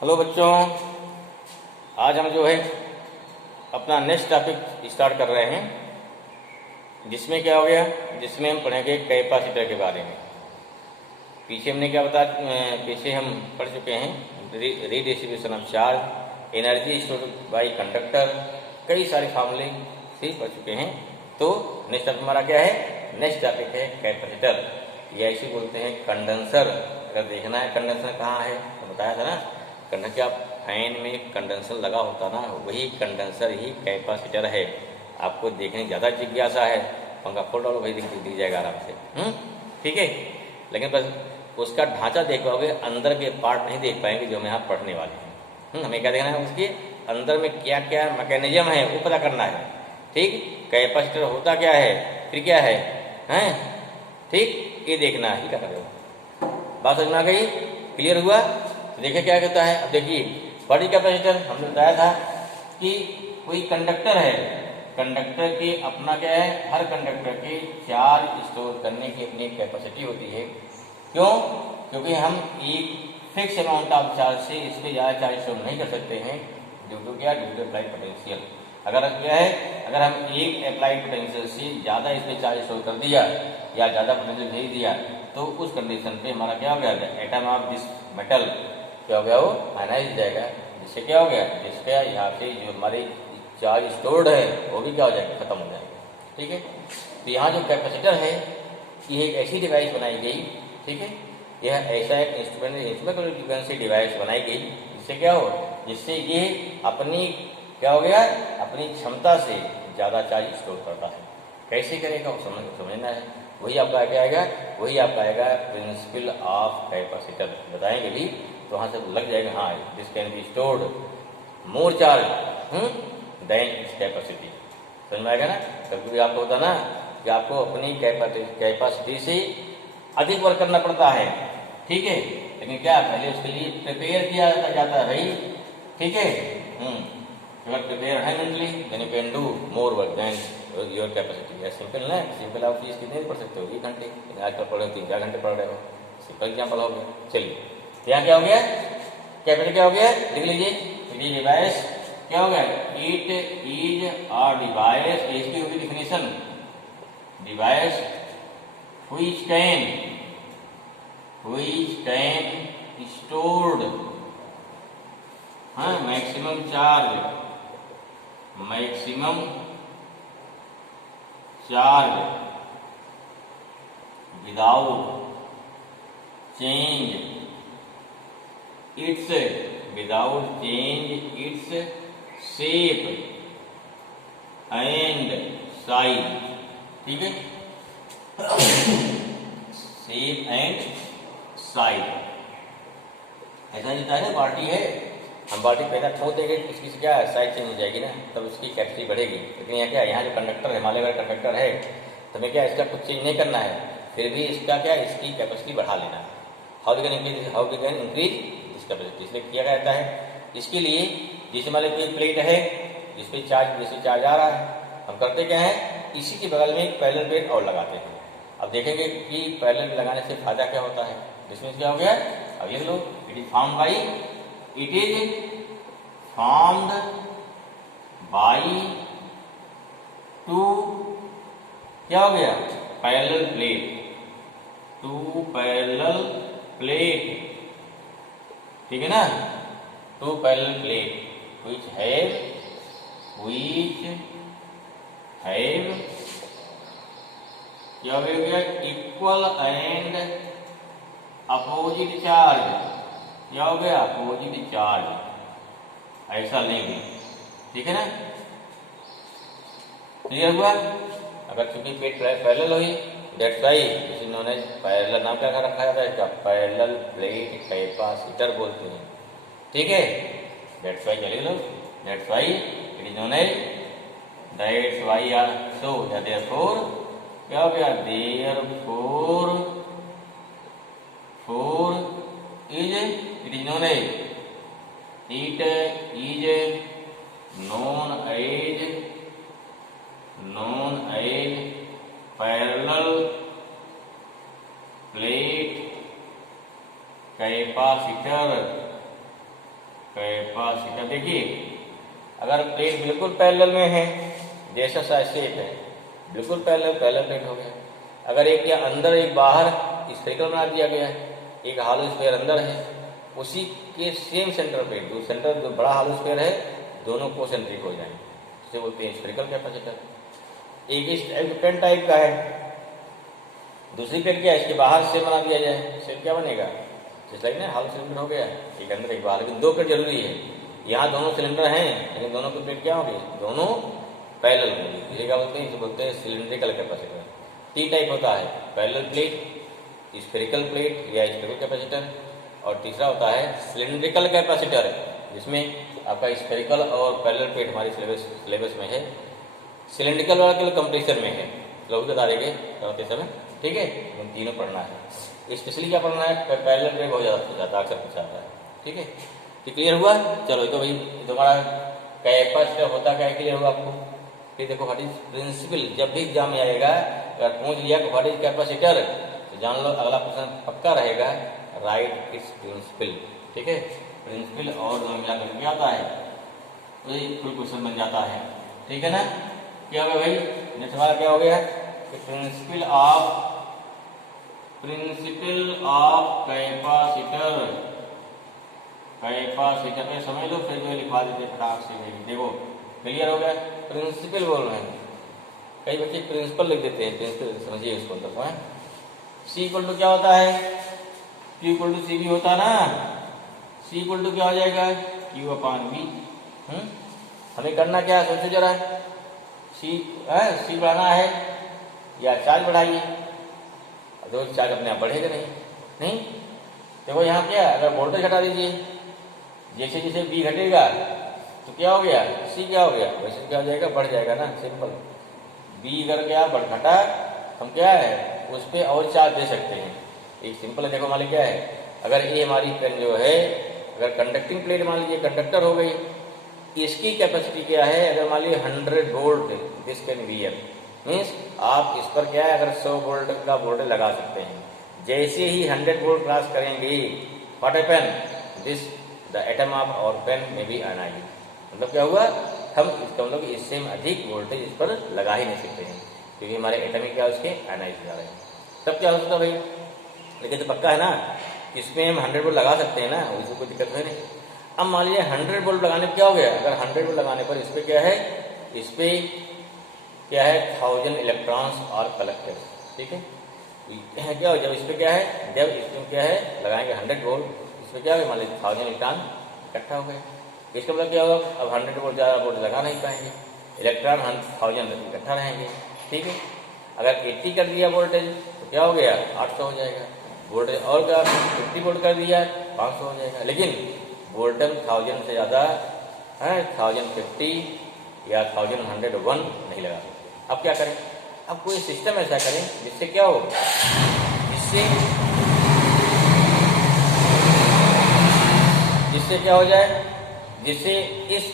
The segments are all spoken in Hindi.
हेलो बच्चों, आज हम जो है अपना नेक्स्ट टॉपिक स्टार्ट कर रहे हैं, जिसमें क्या हो गया, जिसमें हम पढ़ेंगे कैपेसिटर के बारे में। पीछे हमने क्या पीछे हम पढ़ चुके हैं redistribution of charge, energy store bye conductor, कई सारे फार्मूले से पढ़ चुके हैं। तो नेक्स्ट टॉपिक हमारा क्या है, नेक्स्ट टॉपिक है कैपेसिटर, या इसे बोलते हैं कंडेंसर। अगर देखना है कंडेंसर कहाँ है तो बताया था ना, कंडेंसर क्या फैन में कंडेंसर लगा होता ना, वही कंडेंसर ही कैपेसिटर है। आपको देखने ज़्यादा जिज्ञासा है, पंखा खोल डालो वही दिख जाएगा आराम से, ठीक है। लेकिन बस उसका ढांचा देख पाओगे, अंदर के पार्ट नहीं देख पाएंगे जो हम यहाँ पढ़ने वाले हैं। हमें क्या देखना है, उसके अंदर में क्या क्या मैकेनिज्म है वो पता करना है, ठीक। कैपेसिटर होता क्या है, फिर क्या है, हैं, ठीक, ये देखना है। क्या कर रहे हो, बात समझ में आ गई, क्लियर हुआ? तो देखिए क्या कहता है। अब देखिए बॉडी कैपेसिटर हमने बताया था कि कोई कंडक्टर है, कंडक्टर की अपना क्या है, हर कंडक्टर के चार्ज स्टोर करने की अपनी कैपेसिटी होती है। क्यों? क्योंकि हम एक फिक्स अमाउंट ऑफ चार्ज से इस पर ज़्यादा चार्ज स्टोर नहीं कर सकते हैं, ड्यू टू क्या, ड्यू टू अप्लाइड पोटेंशियल। अगर क्या है, अगर हम एक अप्लाइड पोटेंशियल से ज़्यादा इस पर चार्ज स्टोर कर दिया या ज़्यादा पोटेंशियल भेज दिया, तो उस कंडीशन पे हमारा क्या हो गया, एटम ऑफ दिस मेटल क्या हो गया, वो आयनाइज हो जाएगा। जिससे क्या हो गया, जिसके यहाँ पे जो हमारे चार्ज स्टोर्ड है वो भी क्या हो जाएगा, खत्म हो जाएगा, ठीक है। तो यहाँ जो कैपेसिटर है ये एक ऐसी डिवाइस बनाई गई, ठीक है, यह ऐसा एक इंस्ट्रूमेंट डिवाइस बनाई गई जिससे क्या हो, जिससे ये अपनी क्या हो गया, अपनी क्षमता से ज़्यादा चार्ज स्टोर करता है। कैसे करेगा वो समझना है, वही आपका क्या आएगा, वही आपका आएगा प्रिंसिपल ऑफ कैपेसिटर, बताएंगे भी तो वहाँ से लग जाएगा। हाँ, this can be stored more charge than its capacity, समझ में आएगा ना। कभी भी आपको होता ना कि आपको अपनी कैपेसिटी से अधिक वर्क करना पड़ता है, ठीक है, लेकिन क्या पहले उसके लिए प्रिपेयर किया जाता है भाई, ठीक है। अगर प्रिपेयर है mentally then you can do more work than your capacity. या सिंपल ना, सिंपल आप फीस कितने पढ़ सकते हो, 1 घंटे, आजकल पढ़ रहे हो 3-4 घंटे पढ़ रहे हो, सिंपल एग्जाम्पल हो गया। चलिए यहाँ क्या हो गया, कैपेसिटर क्या हो गया, लिख लीजिए। इट इज डिवाइस क्या हो गया, इट इज अ डिवाइस, इसकी होगी definition, device which can stored maximum charge without change its shape and size, ठीक है, शेप एंड साइज। ऐसा नहीं है, बाल्टी है, हम बाल्टी पहले ठोक देंगे इसकी से क्या साइज चेंज हो जाएगी ना, तब उसकी कैपेसिटी बढ़ेगी। लेकिन यहाँ क्या, यहाँ जो कंडक्टर है, हिमालय का कंडक्टर है, तो हमें क्या इसका कुछ चेंज नहीं करना है, फिर भी इसका क्या, इसकी कैपेसिटी बढ़ा लेना है। How we can increase this capacity, इसलिए किया जाता है। इसके लिए जिस हमारे कोई प्लेट है जिसपे चार्ज आ रहा है, हम करते क्या है, इसी के बगल में एक पैरेलल प्लेट और लगाते हैं। अब देखेंगे कि पैरेलल लगाने से फायदा क्या होता है। डिस्टेंस क्या हो गया, अब लिख लो, it is formed by two क्या हो गया, पैरेलल प्लेट, 2 पैरेलल प्लेट, ठीक है ना, 2 पैरेलल प्लेट which have क्या हो गया, इक्वल एंड अपोजिट चार्ज, क्या हो गया, अपोजिट चार्ज, ऐसा लेंगे, ठीक है ना, क्लियर हुआ। अगर चूंकि प्लेट पैरेलल हुई, that's why this is known as parallel, नाम क्या रखा जाता है इसका, पैरेलल प्लेट कैपेसिटर बोलते हैं, ठीक है। दैट्स व्हाई चले लो, that's why it is known as, that's why also therefore क्या हो गया, therefore it is known as, it is known as parallel plate capacitor, capacitor. देखिए अगर प्लेट बिल्कुल पैरेलल में है, जैसा शेप है बिल्कुल पैरेलल प्लेट हो गया। अगर एक या अंदर एक बाहर स्फेरिकल बना दिया गया है, एक हॉलो स्फीयर अंदर है, उसी के सेम सेंटर पे जो बड़ा हॉलो स्फीयर है दोनों कोसेंट्रिक हो जाएंगे, जिसे बोलते हैं स्फेरिकल कैपेसिटर। एक इस पेन टाइप का है, दूसरी प्लेट क्या है, इसके बाहर शेप बना दिया जाए, शेप क्या बनेगा, जैसे ना हॉलो सिलेंडर हो गया, एक अंदर एक बाहर, लेकिन दो प्लेट जरूरी है। यहाँ दोनों सिलेंडर हैं लेकिन दोनों की प्लेट क्या होगी, दोनों पैरेलल होगी, इसे क्या बोलते हैं, इसे बोलते हैं सिलेंड्रिकल कैपेसिटर। टी टाइप होता है पैरेलल प्लेट, स्फेरिकल प्लेट या स्फेरिकल कैपेसिटर, और तीसरा होता है सिलेंड्रिकल कैपेसिटर, जिसमें आपका स्फेरिकल और पैरेलल प्लेट हमारे सिलेबस में है, सिलेंड्रिकल वाला कंपटीशन में है, लोग बता देंगे कंपटीशन में, ठीक है। इन तीनों पढ़ना है, स्पेशली क्या पढ़ना है, पैरेलल प्लेट बहुत ज़्यादा अक्सर पूछा जाता है, ठीक है। तो क्लियर हुआ, चलो तो भाई तुम्हारा कैपेसिटर होता क्या क्लियर हुआ आपको। फिर देखो व्हाट इज प्रिंसिपल, जब भी एग्जाम में आएगा अगर पूछ लिया कि व्हाट इज कैपेसिटर तो जान लो अगला क्वेश्चन पक्का रहेगा, राइट इट्स प्रिंसिपल, ठीक है। प्रिंसिपल और दोनों मिलाकर क्या आता है, वही फुल क्वेश्चन बन जाता है, ठीक है ना। क्या हो गया भाई, नेक्स्ट हमारा क्या हो गया कि प्रिंसिपल ऑफ कैपेसिटर में समझ लो, फिर जो लिखवा देते फटाक से भाई, देखो क्लियर हो गया। प्रिंसिपल बोल रहे हैं, कई बच्चे प्रिंसिपल लिख देते हैं, प्रिंसिपल समझिए इसको तक है। सी इक्वल टू क्या होता है, क्यू इक्वल टू सी भी होता है ना, सी इक्वल टू क्या हो जाएगा, क्यू अपान बी। हमें करना क्या है सोचो जरा, सी बढ़ाना है या चार्ज बढ़ाइए, तो चार्ज अपने आप बढ़ेगा नहीं। देखो यहाँ क्या, अगर वोल्टेज घटा दीजिए, जैसे जैसे बी घटेगा तो क्या हो गया, सी क्या हो गया, वैसे क्या हो जाएगा, बढ़ जाएगा ना, सिंपल। बी अगर क्या घटा, हम क्या है उस पर और चार्ज दे सकते हैं, एक सिंपल है। देखो मान लीजिए क्या है, अगर ये हमारी पेन जो है, अगर कंडक्टिंग प्लेट मान लीजिए कंडक्टर हो गई, इसकी कैपेसिटी क्या है, अगर मान लीजिए 100 volt this can be M, means आप इस पर क्या है अगर 100 वोल्ट का वोल्टेज लगा सकते हैं। जैसे ही 100 वोल्ट क्रॉस करेंगे, what happen, this the atom of और पेन में बी आनाइज, मतलब क्या हुआ, हम इसका मतलब इससे अधिक वोल्टेज इस पर लगा ही नहीं सकते हैं, क्योंकि हमारे एटम क्या उसके आनाइज जा रहे हैं। तब क्या हो सकता भाई, लेकिन तो पक्का है ना, इसमें हम 100 वोल्ट लगा सकते हैं ना, उसमें कोई दिक्कत है नहीं। अब मान लीजिए 100 वोल्ट लगाने पर क्या हो गया, अगर 100 वोल्ट लगाने पर इस पर क्या है, इस पर क्या है 1000 इलेक्ट्रॉन्स और कलेक्टेड, ठीक है। क्या हो, जब इस पर क्या है, जब इसमें क्या है लगाएंगे 100 वोल्ट, इस पर क्या हो, मान लीजिए 1000 इलेक्ट्रॉन इकट्ठा हो गए, इसका मतलब क्या होगा, अब 100 वोल्ट ज़्यादा वोल्ट लगा नहीं पाएंगे, इलेक्ट्रॉन 1000 इकट्ठा रहेंगे, ठीक है। अगर 80 कर दिया वोल्टेज तो क्या हो गया, 800 हो जाएगा, वोल्टेज और क्या 50 वोल्ट कर दिया 500 हो जाएगा, लेकिन वोल्टेज 1000 से ज़्यादा है 1050 या 1101 नहीं लगा सकते। अब क्या करें, अब कोई सिस्टम ऐसा करें जिससे क्या हो, जिससे क्या हो जाए, जिससे इस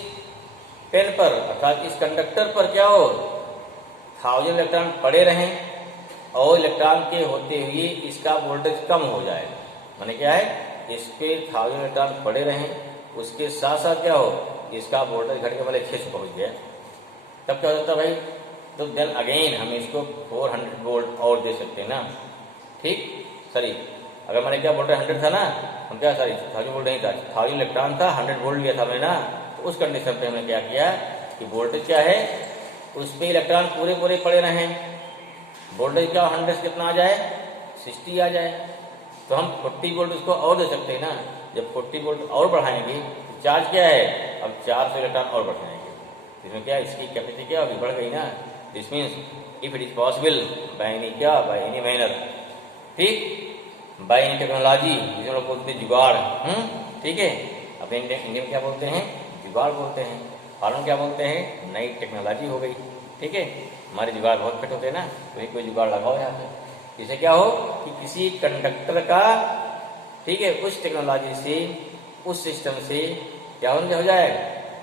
पेन पर अर्थात इस कंडक्टर पर क्या हो 1000 इलेक्ट्रॉन पड़े रहें और इलेक्ट्रॉन के होते हुए इसका वोल्टेज कम हो जाए। माने क्या है, इस पे 1000 इलेक्ट्रॉन पड़े रहें, उसके साथ साथ क्या हो इसका वोल्टेज घट के वाले 600 पहुंच गया, तब क्या हो सकता भाई, तो देन अगेन हम इसको 400 वोल्ट और दे सकते हैं ना, ठीक। सॉरी, अगर मैंने क्या वोल्टेज 100 था ना, हम क्या सॉरी 1000 वोल्ट नहीं था, 1000 इलेक्ट्रॉन था, 100 वोल्ट लिया था मैंने ना, तो उस कंडीशन पे हमने क्या किया कि वोल्टेज क्या है, उस पर इलेक्ट्रॉन पूरे पूरे पड़े रहें, वोल्टेज क्या 100 से कितना आ जाए 60 आ जाए, तो हम 40 वोल्ट उसको और दे सकते हैं ना। जब 40 वोल्ट और बढ़ाएंगे तो चार्ज क्या है, अब 400 इलेक्ट्रॉन और बढ़ जाएंगे, इसमें क्या इसकी कैपेसिटी क्या अभी बढ़ गई ना। This means if it is possible by any क्या, बाय एनी मैनर, ठीक, बाय एनी टेक्नोलॉजी, जिसे लोग बोलते हैं जुगाड़, ठीक है। अपने इंडिया में क्या बोलते हैं, जुगाड़ बोलते हैं, फॉरन क्या बोलते हैं, नई टेक्नोलॉजी हो गई, ठीक है। हमारे जुगाड़ बहुत फिट होते हैं ना, तो कोई जुगाड़ लगाओ यहाँ पे, जिससे क्या हो कि किसी कंडक्टर का, ठीक है, उस टेक्नोलॉजी से उस सिस्टम से क्या हो जाए,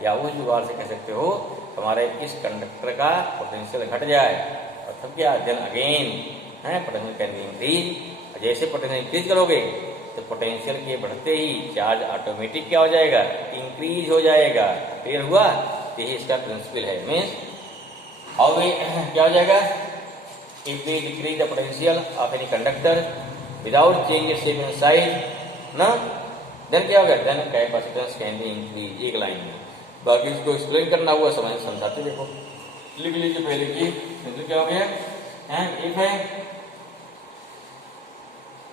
या उस जुगाड़ से कह सकते हो हमारे इस कंडक्टर का पोटेंशियल घट जाए, और तब क्या देन अगेन है पोटेंशियल कैन बी इंक्रीज। जैसे पोटेंशियल इंक्रीज करोगे तो पोटेंशियल के बढ़ते ही चार्ज ऑटोमेटिक क्या हो जाएगा, इंक्रीज हो जाएगा। क्लियर हुआ? तो यही इसका प्रिंसिपल है। मीन्स हाउ वी क्या हो जाएगा, if we decrease the potential of any conductor without change its shape and size ना, देन क्या होगा, then capacitance can be increase. एक लाइन में बाकी इसको एक्सप्लेन करना हुआ समझ समझाते देखो, लिख लीजिए पहले की। तो क्या हो गया, इफ है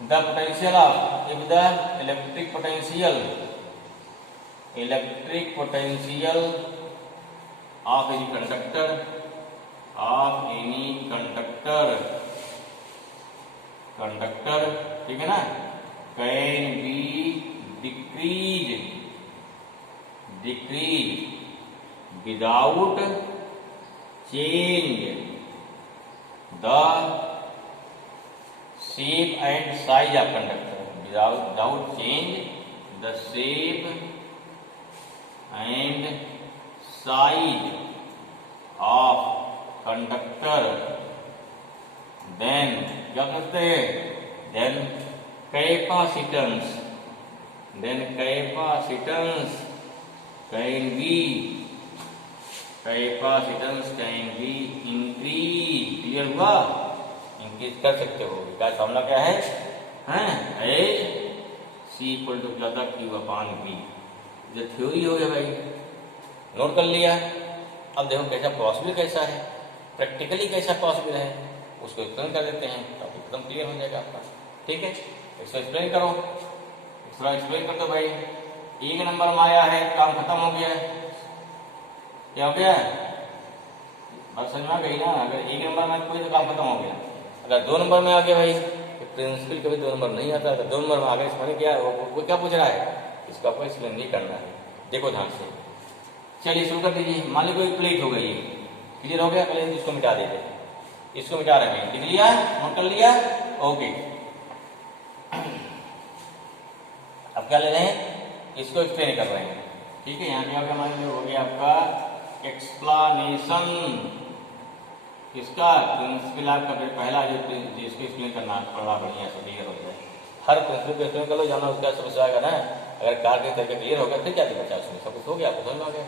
the potential of, if the electric potential of any conductor, ठीक है ना, can be decrease without change the shape and size of conductor, without change the shape and size of conductor, then क्या करते हैं, then capacitance can be increased। Clear हुआ? इंक्रीज कर सकते हो। इसका फॉर्मूला क्या है, एज सी इक्वल टू क्या था, क्यू अपान बी। ये थ्योरी हो गया भाई, नोट कर लिया। अब देखो कैसा पॉसिबल, कैसा है प्रैक्टिकली, कैसा पॉसिबल है, उसको एक्सप्लेन कर देते हैं, टॉपिक एकदम क्लियर हो जाएगा आपका। ठीक है, इसको एक्सप्लेन करो, थोड़ा एक्सप्लेन कर दो भाई। एक नंबर में आया है, काम खत्म हो गया है। क्या हो गया, बात समझ में आ गई ना? अगर एक नंबर में कोई तो काम खत्म हो गया। अगर 2 नंबर में आ गया भाई, तो प्रिंसिपल कभी 2 नंबर नहीं आता, तो 2 नंबर में आ गया। इसमें क्या वो क्या पूछ रहा है, इसको आपको एक्सप्लेन नहीं करना है। देखो ध्यान से, चलिए शुरू कर दीजिए। मान लो कोई प्लेट हो गई, क्लियर हो गया, पहले इसको मिटा देते, इसको मिटा रहे हैं, लिख लिया, नोट कर लिया, ओके। अब क्या ले रहे हैं, इसको एक्सप्लेन कर रहे हैं। ठीक है, यहाँ क्या हो गया, मान लो हो गया आपका एक्सप्लेनेशन इसका प्रिंसिपल। आपका पहला जो जिसको एक्सप्लेन करना पड़ा, बढ़िया से क्लियर हो जाए। हर प्रिंसिपल को एक्सप्लेन कर लो, जाना उसका समझ आएगा ना। अगर कार के तरीके क्लियर हो गया, फिर क्या बचा उसमें, सब कुछ हो गया, आपको समझ में आ गया।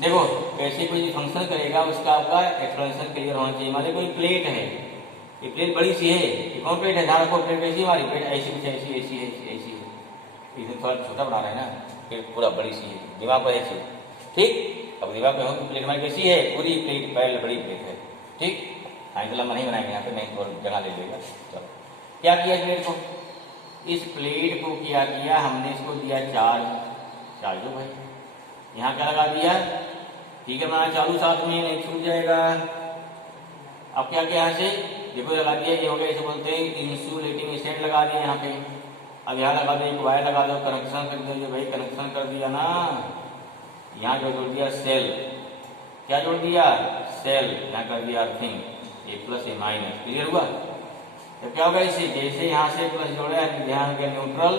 देखो कैसे कोई फंक्शन करेगा, उसका आपका एक्सप्लेनेशन क्लियर होना चाहिए। मान लो कोई प्लेट है, ये प्लेट बड़ी सी है, ये कौन प्लेट है, ध्यान रखो, प्लेट कैसी हमारी प्लेट ऐसी कुछ ऐसी ऐसी ऐसी ऐसी है, इसे थोड़ा छोटा बना रहे हैं ना, प्लेट पूरा बड़ी सी है, दिमाग पर ऐसी। ठीक, अब दिमाग में हो कि प्लेट हमारी कैसी है, पूरी प्लेट, पहले बड़ी प्लेट है। ठीक, हाँ तो लंबा नहीं बनाएंगे यहाँ पे, नहीं और जगह ले लेगा। चलो क्या किया प्लेट को, इस प्लेट को क्या किया हमने, इसको दिया चार्ज दो भाई, यहाँ क्या लगा दिया, ठीक है, बनाना चालू, साथ में नहीं छूट जाएगा। अब क्या किया, यहाँ से देखो लगा दिया, ये हो गया, इसे बोलते हैं इंसुलेटिंग स्टैंड लगा दिया यहाँ पे। अब यहाँ लगा दो, एक वायर लगा दो, कनेक्शन कर दो भाई, कनेक्शन कर दिया ना। यहाँ जो जोड़ दिया सेल, क्या जोड़ दिया, सेल, यहाँ कर दिया अर्थिंग, ए प्लस ए माइनस। क्लियर हुआ? तो क्या होगा, इसे जैसे यहाँ से प्लस जोड़ा है, ध्यान के न्यूट्रल,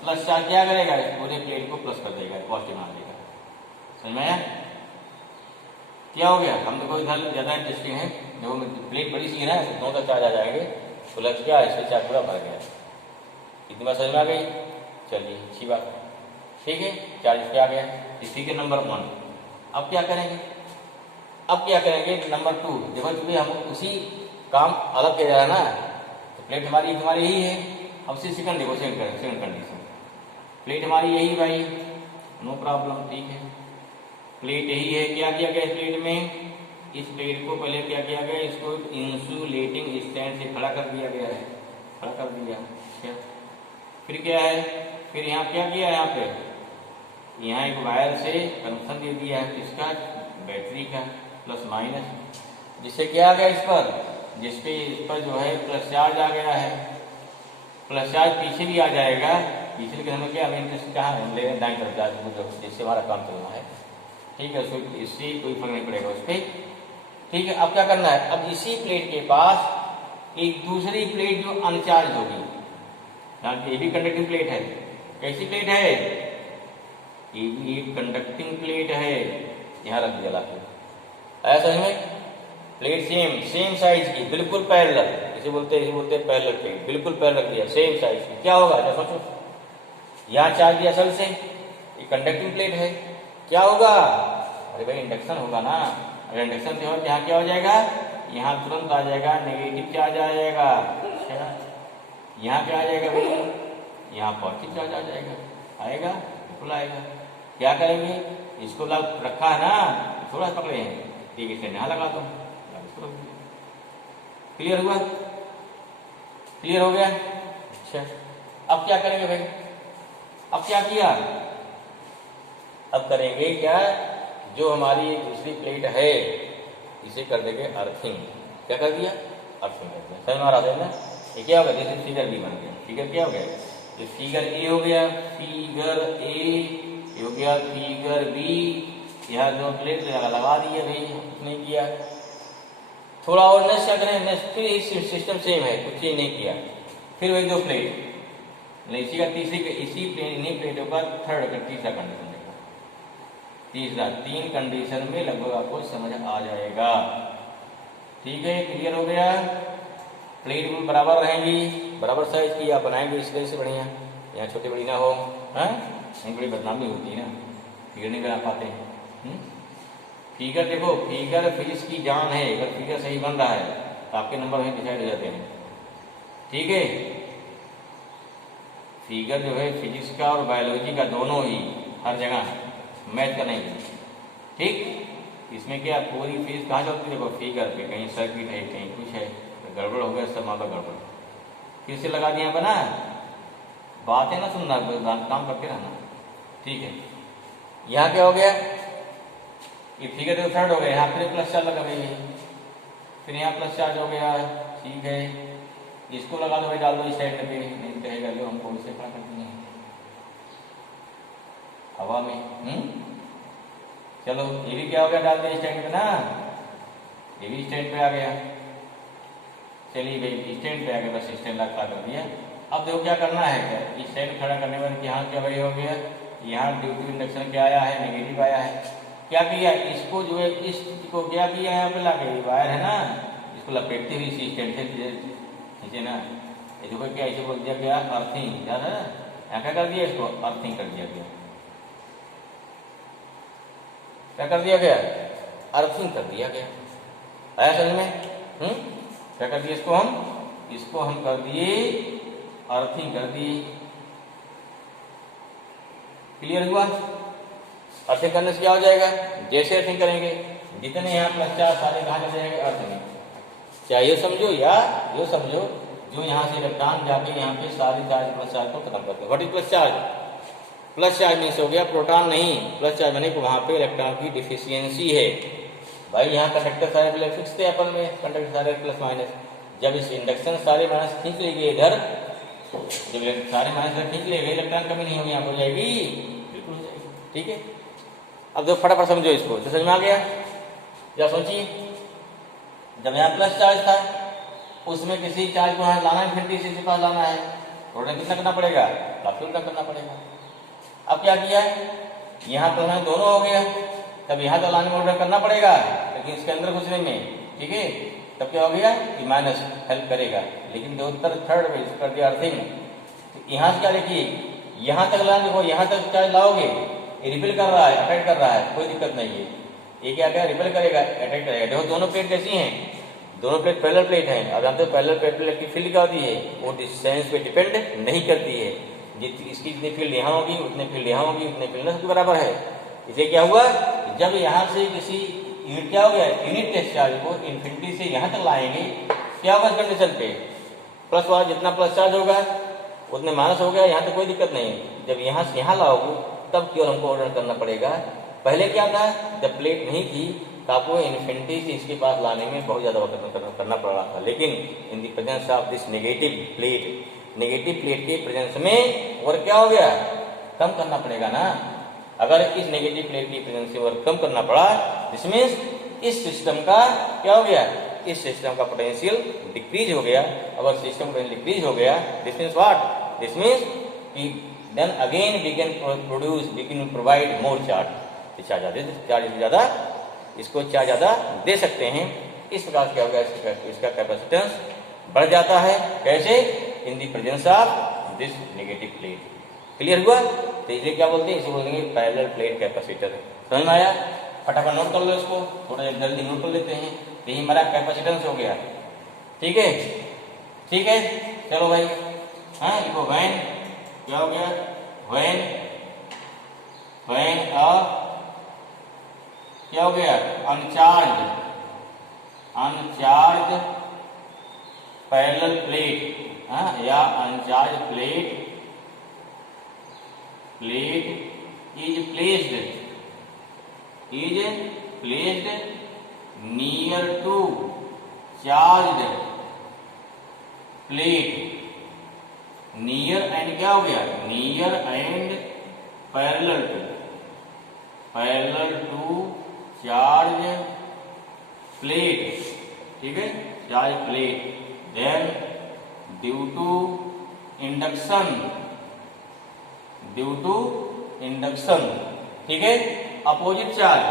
प्लस चार्ज क्या करेगा, पूरे प्लेट को प्लस कर देगा, पॉजिटिव मान देगा। समझ में आया? क्या हो गया, हम लोग को इधर ज्यादा इंटरेस्टिंग है, जो प्लेट बड़ी सी है ना, दोनों तक चार्ज आ जाएंगे, तो लग गया, इसमें चार्ज पूरा भर गया। इतनी बात समझ में आ गई? चलिए अच्छी बात, ठीक है, चार्ज क्या आ गया, इसी के नंबर 1। अब क्या करेंगे, नंबर 2। देखो क्योंकि हम उसी काम अलग किया जा रहा है ना, तो प्लेट हमारी यही है। अब से सेकंड देखो, सेकंड कंडीशन, प्लेट हमारी यही भाई, नो प्रॉब्लम, ठीक है, प्लेट यही है। क्या किया गया इस प्लेट में, इस प्लेट को पहले क्या किया गया, इसको इंसुलेटिंग स्टैंड से खड़ा कर दिया गया है, खड़ा कर दिया। फिर क्या है, फिर यहाँ क्या किया, यहाँ पे यहाँ एक वायर से कनेक्शन दे दिया है, इसका बैटरी का प्लस माइनस, जिससे क्या आ गया इस पर जो है प्लस चार्ज आ गया है। प्लस चार्ज पीछे भी आ जाएगा, पीछे के हमें क्या, हमें इंटरेस्ट कहाँ है, ले दाएं तरफ चार्ज, जिससे हमारा काम चलना है। ठीक है, इससे कोई फर्क नहीं पड़ेगा उस पर। ठीक है, अब क्या करना है, अब इसी प्लेट के पास एक दूसरी प्लेट जो अनचार्ज होगी, ये भी कंडक्टिंग प्लेट है। कैसी प्लेट है, ये भी एक कंडक्टिंग प्लेट है, यहाँ रख दिया लाके। आया समझ में, प्लेट सेम साइज की, बिल्कुल पैरेलल, इसे बोलते हैं पैरेलल प्लेट, बिल्कुल पैरेलल रख दिया सेम साइज की, क्या होगा जरा सोचो। यहाँ चार्ज दिया असल से, ये कंडक्टिंग प्लेट है, क्या होगा, अरे भाई इंडक्शन होगा ना। अगर इंडक्शन से हो यहाँ क्या हो जाएगा, यहाँ तुरंत आ जाएगा नेगेटिव चार्ज आ जाएगा। यहाँ क्या आ जाएगा भाई, यहाँ पॉजिटिव चार्ज आ जाएगा, आएगा बिल्कुल आएगा। क्या करेंगे, इसको रखा है ना, थोड़ा पकड़े हैं, ठीक है, इसे यहाँ लगा दो, क्लियर हुआ, क्लियर हो गया। अच्छा अब क्या करेंगे भाई, अब क्या किया, अब करेंगे क्या, जो हमारी दूसरी प्लेट है इसे कर देंगे अर्थिंग। क्या कर दिया, अर्थिंग कर दिया, समझ में आ रहा है ना। ये क्या हो गया, जैसे फिगर बी बन गया, फिगर क्या हो गया, ये फिगर ए हो गया, फिगर ए हो गया, फिगर बी, यहाँ दो प्लेट लगा दिए भाई, नहीं किया। थोड़ा और नेक्स्ट क्या करें, नेक्स्ट फिर सिस्टम सेम है, कुछ चीज नहीं किया, फिर वही दो प्लेट, इसी का तीसरी इसी इन्हीं प्लेटों का थर्ड का तीसरा कंडीशन देखा, तीसरा, तीन कंडीशन में लगभग आपको समझ आ जाएगा। ठीक है, क्लियर हो गया। प्लेट भी बराबर रहेंगी, बराबर साइज की आप बनाएंगे इसलिए से बढ़िया, यहाँ छोटी बड़ी ना हो, हाँ बड़ी बदनामी होती है ना, फिगर नहीं बना पाते हैं। फिगर देखो, फिगर फिजिक्स की जान है, अगर फिगर सही बन रहा है तो आपके नंबर वहीं डिसाइड हो जाते हैं। ठीक है, फिगर जो है फिजिक्स का और बायोलॉजी का दोनों ही हर जगह मैथ का नहीं। ठीक, इसमें क्या पूरी फिजिक्स कहाँ चलती है, देखो फिगर पे कहीं सर्किट है, कहीं कुछ है, गड़बड़ हो गया, सब मतलब गड़बड़, फिर से लगा दिया बना, बात है ना सुनना, काम करके रहना। ठीक है, यहाँ क्या हो गया, ये फिगर तो थर्ड हो गया, यहाँ फिर प्लस चार्ज लगा भाई, फिर यहाँ प्लस चार्ज हो गया। ठीक है, इसको लगा दो भाई, डाल दो इस साइड पे, नहीं कहेगा लो हमको इसे खड़ा कर दिए हवा में। चलो ये भी क्या हो गया, डाल दिया स्टैंड पे ना, ये भी स्टैंड पे आ गया। चलिए भाई स्टैंड पे आ गया, बस स्टैंड खड़ा कर दिया। अब देखो क्या करना है, क्या स्टैंड खड़ा करने में यहाँ क्या भाई हो गया, यहाँ ड्यू टू इंडक्शन क्या आया है, नेगेटिव आया है। क्या किया, इसको जो है इसको क्या किया, यहाँ पे लाके वायर है ना, इसको लपेटते हुए इसी स्टैंड से नीचे ना, ये देखो क्या इसे बोल दिया गया अर्थिंग, याद है ना, यहाँ क्या कर दिया, इसको अर्थिंग कर दिया गया। क्या कर दिया गया, अर्थिंग कर दिया गया, आया समझ में। क्या कर दिया, इसको हम कर दिए अर्थिंग कर दी। क्लियर हुआ, अर्थिंग करने से क्या हो जाएगा, जैसे अर्थिंग करेंगे जितने यहाँ प्लस चार्ज सारे कहाँ चले जाएंगे अर्थ में, चाहे ये समझो या ये समझो, जो यहाँ से इलेक्ट्रॉन जाके यहाँ पे सारे चार्ज प्लस चार्ज को खत्म करते हैं। What is plus charge, plus charge means हो गया प्रोटॉन नहीं, प्लस चार्ज बने वहाँ पे इलेक्ट्रॉन की डिफिशियंसी है भाई। यहाँ कंडक्टर सारे फिक्स थे अपन में, कंडक्टर सारे प्लस माइनस, जब इस इंडक्शन सारे माइनस खींच लेंगे इधर, जब सारे माइनस खींच लेंगे इलेक्ट्रॉन कमी नहीं होगी, यहाँ हो जाएगी, बिल्कुल हो जाएगी। ठीक है, अब देखो फटाफट समझो इसको, तो समझ में आ गया। क्या सोचिए, जब यहाँ प्लस चार्ज था उसमें किसी चार्ज को यहाँ लाना है, फिर किसी के पास लाना है, रोटेट कितना करना पड़ेगा, काफी उल्टा करना पड़ेगा। अब क्या किया, यहाँ पर हमें दोनों हो गया, तब यहाँ तो लाने में रोटेट करना पड़ेगा, लेकिन इसके अंदर घुसने में, ठीक है, तब क्या हो गया कि माइनस हेल्प करेगा, लेकिन जो उत्तर थर्ड में कर दिया अर्थिंग। तो यहाँ से क्या देखिए, यहाँ तक लाना, देखो यहाँ तक चार्ज लाओगे, रिपेल कर रहा है, अटैक कर रहा है, कोई दिक्कत नहीं है, ये क्या क्या रिपेल करेगा, अटैक करेगा। देखो दोनों प्लेट कैसी हैं, दोनों प्लेट पैरेलल प्लेट हैं। अब जानते हो पैरेलल प्लेट की फील्ड क्या होती है, वो डिस्टेंस पे डिपेंड नहीं करती है, इसकी जितनी फील्ड यहाँ होगी उतनी फील्ड यहाँ होगी, उतनी फील्ड सबके बराबर है। इसे क्या हुआ, जब यहाँ से किसी यूनिट क्या हो गया, यूनिट टेस्ट चार्ज को इन्फिनिटी से यहाँ तक लाएंगे, क्या होगा इस कंडीशन पे, प्लस वाला जितना प्लस चार्ज होगा उतने माइनस हो गया, यहाँ तक कोई दिक्कत नहीं। जब यहाँ से यहाँ लाओगे तब केवल हमको ऑर्डर करना पड़ेगा। पहले क्या था, जब प्लेट नहीं थी तो आपको इन्फिनिटी से इसके पास लाने में बहुत ज्यादा वक्त करना पड़ रहा था, लेकिन in the presence of this negative plate के प्रेजेंस में और क्या हो गया, कम करना पड़ेगा ना। अगर इस नेगेटिव प्लेट की प्रेजेंस से और कम करना पड़ा, दिस मीन्स इस सिस्टम का क्या हो गया, इस सिस्टम का पोटेंशियल डिक्रीज हो गया। अगर सिस्टम पोटेंशियल डिक्रीज हो गया, this means what, this means कि then again we can provide more charge, charge ज्यादा, इसको चार्ज ज्यादा दे सकते हैं। इस प्रकार क्या होगा, इसका कैपेसिटेंस बढ़ जाता है। कैसे? In the presence of this negative plate. Clear हुआ? तो इसे क्या बोलते हैं? इसे बोलेंगे पैरेलल प्लेट कैपेसिटर। समझ में आया? फटाफट नोट कर लो इसको, थोड़ा जल्दी नोट कर लेते हैं। तो ये हमारा कैपेसिटेंस हो गया। ठीक है, ठीक है, चलो भाई। हाँ लिखो व्हेन, क्या हो गया? व्हेन क्या हो गया? अनचार्ज पैरेलल प्लेट, हाँ, या uncharge plate is placed near to charge plate. Near and क्या हो गया? Near and parallel to charge plate. ठीक है, charge plate. Then due to induction, ठीक है, opposite charge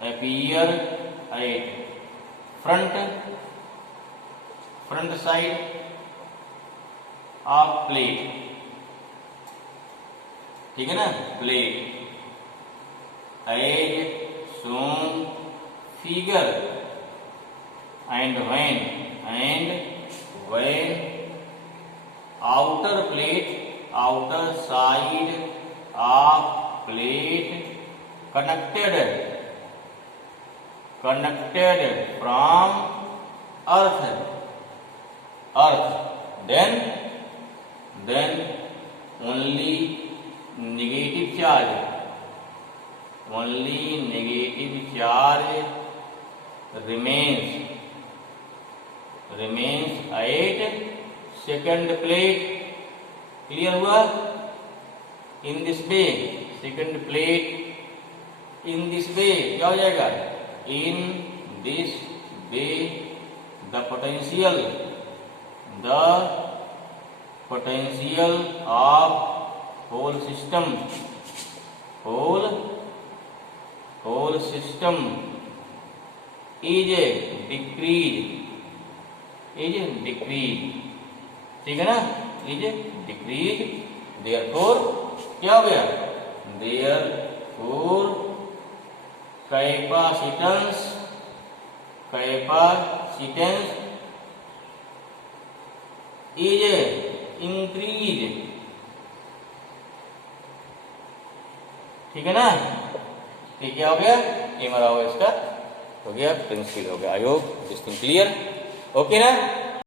appear at front side of plate। ठीक है ना? Plate as shown figure, and when outer side of plate connected from earth, then only negative charge remains at second plate। Clear हुआ? In this way, second plate in this way क्या हो जाएगा? In this way the potential of whole system is decrease. ठीक है ना? Is decrease. देयरफॉर क्या हो गया? Therefore capacitance is increase. ठीक है ना? ये क्या हो गया? ये हमारा होगा, इसका हो गया प्रिंसिपल हो गया। I hope this thing clear. Okay ना?